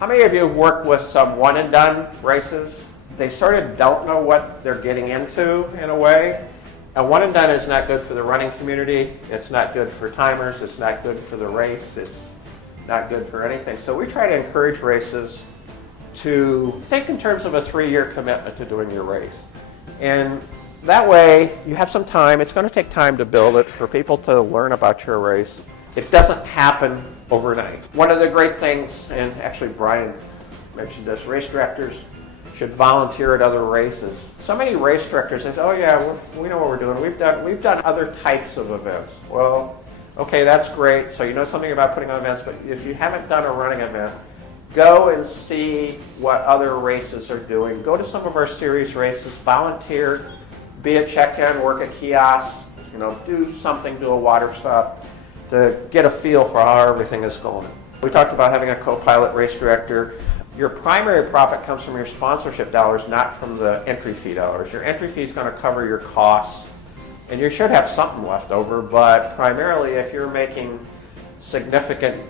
How many of you have worked with some one and done races? They sort of don't know what they're getting into in a way. A one and done is not good for the running community. It's not good for timers. It's not good for the race. It's not good for anything. So we try to encourage races to think in terms of a 3-year commitment to doing your race. And that way you have some time. It's going to take time to build it for people to learn about your race. It doesn't happen overnight. One of the great things, and actually Brian mentioned this, race directors should volunteer at other races. So many race directors say, oh yeah, we know what we're doing. We've done other types of events. Well, okay, that's great. So you know something about putting on events, but if you haven't done a running event, go and see what other races are doing. Go to some of our series races, volunteer, be a check-in, work a kiosk, do something, do a water stop to get a feel for how everything is going. We talked about having a co-pilot race director. Your primary profit comes from your sponsorship dollars, not from the entry fee dollars. Your entry fee is going to cover your costs, and you should have something left over, but primarily if you're making significant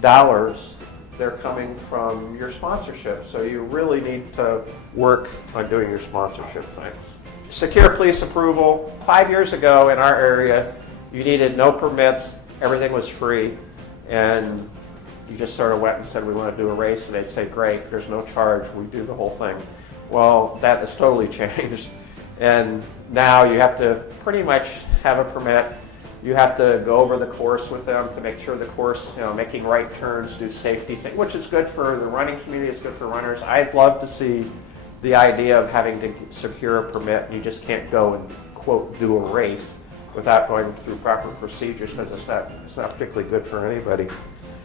dollars, they're coming from your sponsorship. So you really need to work on doing your sponsorship things. Secure police approval. 5 years ago in our area, you needed no permits, everything was free, and you just sort of went and said, we want to do a race, and they'd say, great, there's no charge, we do the whole thing. Well, that has totally changed, and now you have to pretty much have a permit. You have to go over the course with them to make sure the course, making right turns, do safety things, which is good for the running community, it's good for runners. I'd love to see the idea of having to secure a permit. You just can't go and, quote, do a race without going through proper procedures, because it's not particularly good for anybody.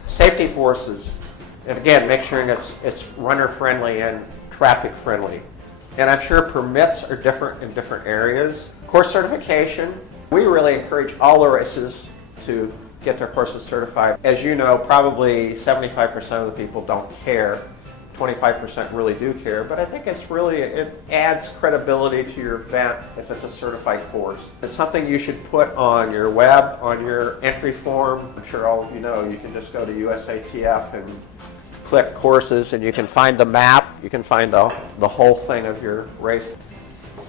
Safety forces, and again, make sure it's runner friendly and traffic friendly. And I'm sure permits are different in different areas. Course certification, we really encourage all the races to get their courses certified. As you know, probably 75% of the people don't care. 25% really do care, but I think it adds credibility to your event if it's a certified course. It's something you should put on your web, on your entry form. I'm sure all of you know, you can just go to USATF and click courses, and you can find the map, you can find the whole thing of your race.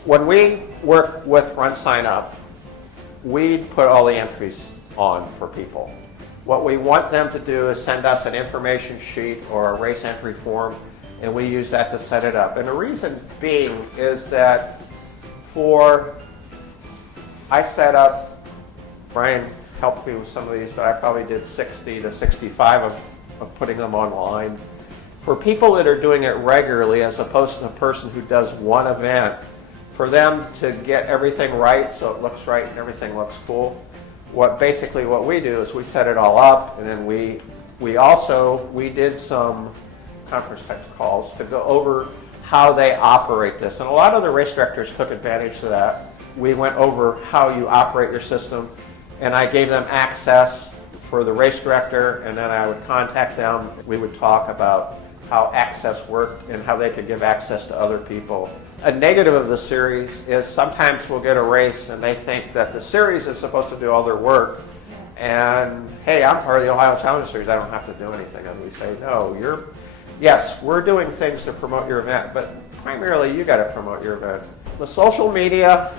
When we work with RunSignUp, we put all the entries on for people. What we want them to do is send us an information sheet or a race entry form, and we use that to set it up. And the reason being is that I set up, Brian helped me with some of these, but I probably did 60 to 65 of putting them online. For people that are doing it regularly, as opposed to the person who does one event, for them to get everything right so it looks right and everything looks cool, what we do is we set it all up, and then we did some conference type calls to go over how they operate this. And a lot of the race directors took advantage of that. We went over how you operate your system, and I gave them access for the race director, and then I would contact them. We would talk about how access worked and how they could give access to other people. A negative of the series is sometimes we'll get a race and they think that the series is supposed to do all their work, and hey, I'm part of the Ohio Challenge Series, I don't have to do anything. And we say, no, yes, we're doing things to promote your event, but primarily you got to promote your event. The social media,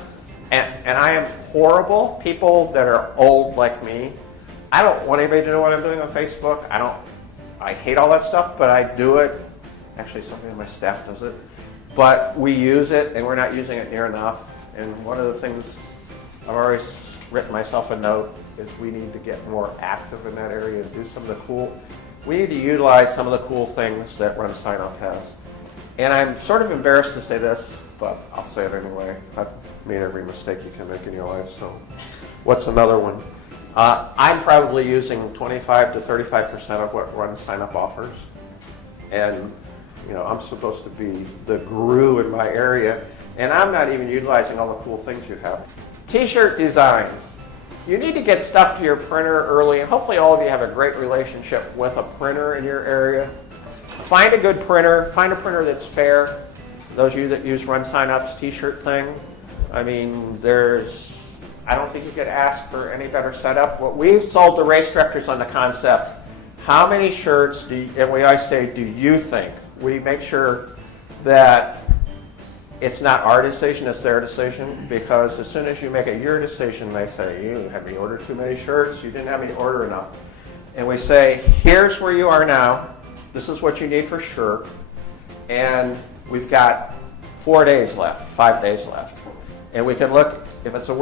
and I am horrible. People that are old like me, I don't want anybody to know what I'm doing on Facebook. I hate all that stuff, but I do it. Actually, somebody on my staff does it. But we use it, and we're not using it near enough. And one of the things I've always written myself a note is we need to get more active in that area and do some of the we need to utilize some of the cool things that RunSignUp has. And I'm sort of embarrassed to say this, but I'll say it anyway. I've made every mistake you can make in your life, so what's another one? I'm probably using 25 to 35% of what RunSignUp offers. And I'm supposed to be the guru in my area, and I'm not even utilizing all the cool things you have. T-shirt designs. You need to get stuff to your printer early, and hopefully all of you have a great relationship with a printer in your area. Find a good printer. Find a printer that's fair. Those of you that use RunSignUp's T-shirt thing, I don't think you could ask for any better setup. What we've sold the race directors on the concept, how many shirts do you, and we always say, do you think? We make sure that it's not our decision, it's their decision, because as soon as you make it your decision, they say, you have you ordered too many shirts, you didn't have me order enough. And we say, here's where you are now, this is what you need for sure, and we've got 4 days left, 5 days left. And we can look, if it's a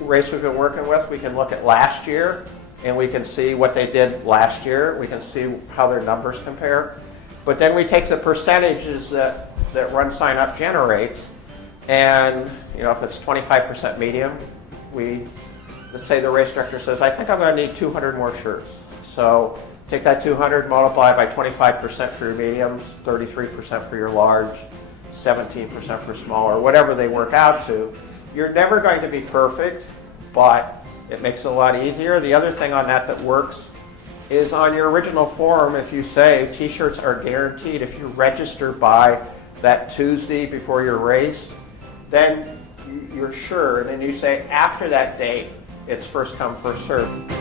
race we've been working with, we can look at last year, and we can see what they did last year, we can see how their numbers compare. But then we take the percentages that RunSignUp generates, and if it's 25% medium, let's say the race director says, I think I'm going to need 200 more shirts. So take that 200, multiply by 25% for your mediums, 33% for your large, 17% for small, or whatever they work out to. You're never going to be perfect, but it makes it a lot easier. The other thing on that works is on your original form, if you say t-shirts are guaranteed, if you register by that Tuesday before your race, then you're sure. And then you say after that date, it's first come, first served.